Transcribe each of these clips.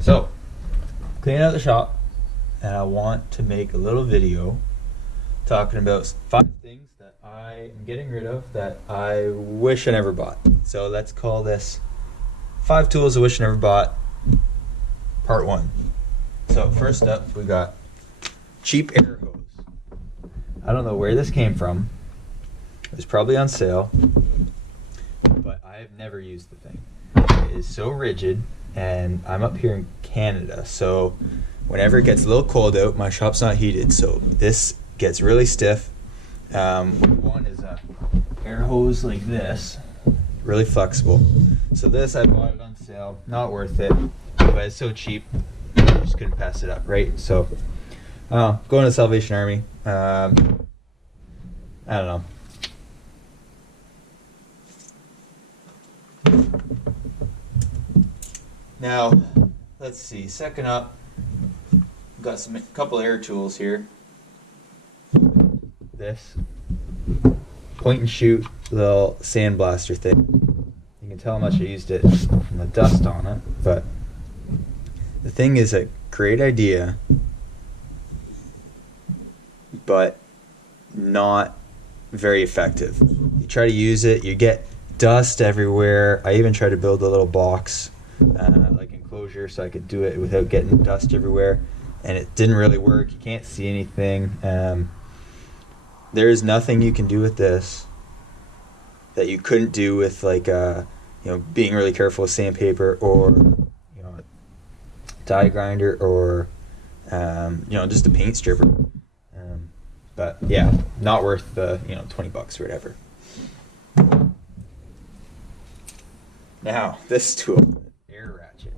So, cleaning out the shop, and I want to make a little video talking about 5 things that I am getting rid of that I wish I never bought. So let's call this 5 tools I wish I never bought, part 1. So first up, we got cheap air hose. I don't know where this came from. It was probably on sale, but I have never used the thing. It is so rigid, and I'm up here in Canada, so whenever it gets a little cold out, my shop's not heated, so this gets really stiff. One is a air hose like this, really flexible. So this, I bought it on sale, not worth it, but it's so cheap, I just couldn't pass it up, right? So, going to the Salvation Army. I don't know. Now, let's see. Second up, got a couple air tools here. This point and shoot little Sandblaster thing. You can tell how much I used it from the dust on it, but the thing is a great idea, but not very effective. You try to use it, you get dust everywhere. I even tried to build a little box, like enclosure, so I could do it without getting dust everywhere, and it didn't really work. You can't see anything. There is nothing you can do with this that you couldn't do with being really careful with sandpaper or die grinder or just a paint stripper. But yeah, not worth the $20 or whatever. Now this tool, air ratchet.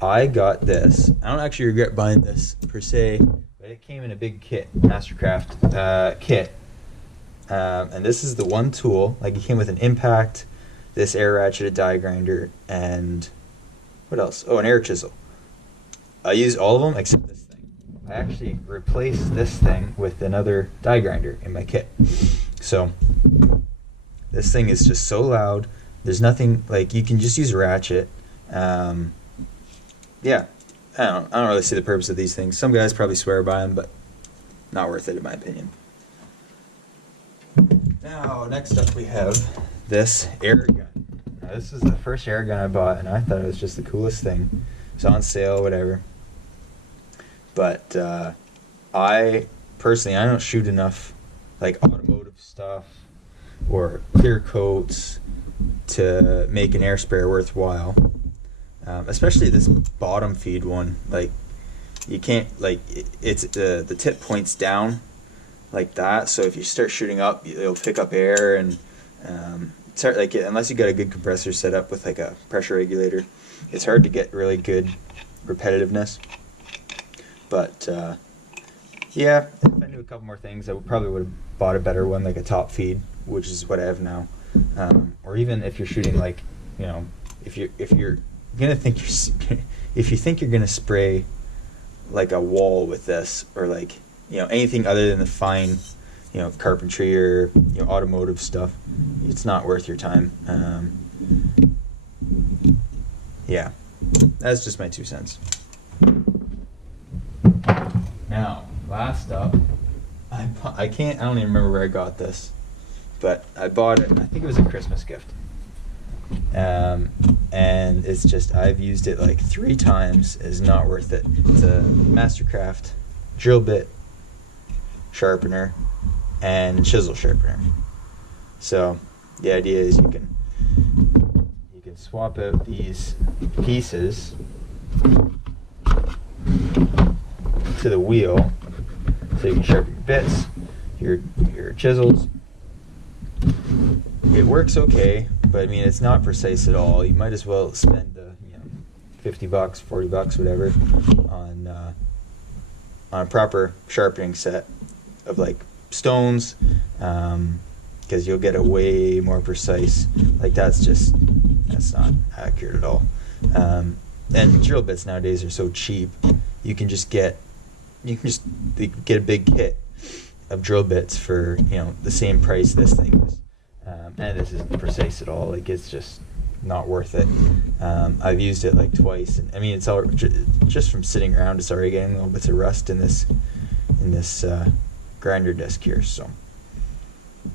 I got this. I don't actually regret buying this per se, but it came in a big kit, Mastercraft kit. And this is the one tool. Like, it came with an impact, this air ratchet, a die grinder, and what else? Oh, an air chisel. I used all of them except this thing. I actually replaced this thing with another die grinder in my kit. So this thing is just so loud. There's nothing, like, you can just use a ratchet. Yeah, I don't really see the purpose of these things. Some guys probably swear by them, but not worth it in my opinion. Now, next up we have this air gun. Now, this is the first air gun I bought, and I thought it was just the coolest thing. It's on sale, whatever. But I don't shoot enough like automotive stuff or clear coats to make an air sprayer worthwhile. Especially this bottom feed one. Like, you can't, like, it's the tip points down like that, so if you start shooting up, it'll pick up air, and unless you got a good compressor set up with like a pressure regulator, it's hard to get really good repetitiveness. But yeah, if I knew a couple more things, I probably would have bought a better one, like a top feed, which is what I have now. Or even if you're shooting, like, if you're gonna think if you think you're gonna spray like a wall with this, or like anything other than the fine carpentry or automotive stuff, it's not worth your time. Yeah, that's just my 2 cents. Now, last up, I don't even remember where I got this, but I bought it. I think it was a Christmas gift. And it's just, I've used it like 3 times. It's not worth it. It's a Mastercraft drill bit sharpener and chisel sharpener. So the idea is you can swap out these pieces to the wheel, so you can sharpen your bits, your chisels. It works okay, but I mean, it's not precise at all. You might as well spend $50, $40, whatever, on a proper sharpening set of like stones, because you'll get a way more precise. Like, that's not accurate at all. And drill bits nowadays are so cheap. You can just get a big kit of drill bits for the same price this thing is. And this isn't precise at all. Like, it's just not worth it. I've used it like twice, and I mean, it's all just from sitting around. It's already getting little bits of rust in this grinder disc here. So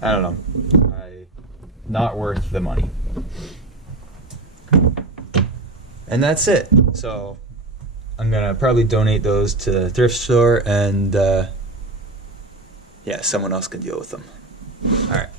I don't know. Not worth the money. And that's it. So I'm gonna probably donate those to the thrift store, and yeah, someone else can deal with them. All right.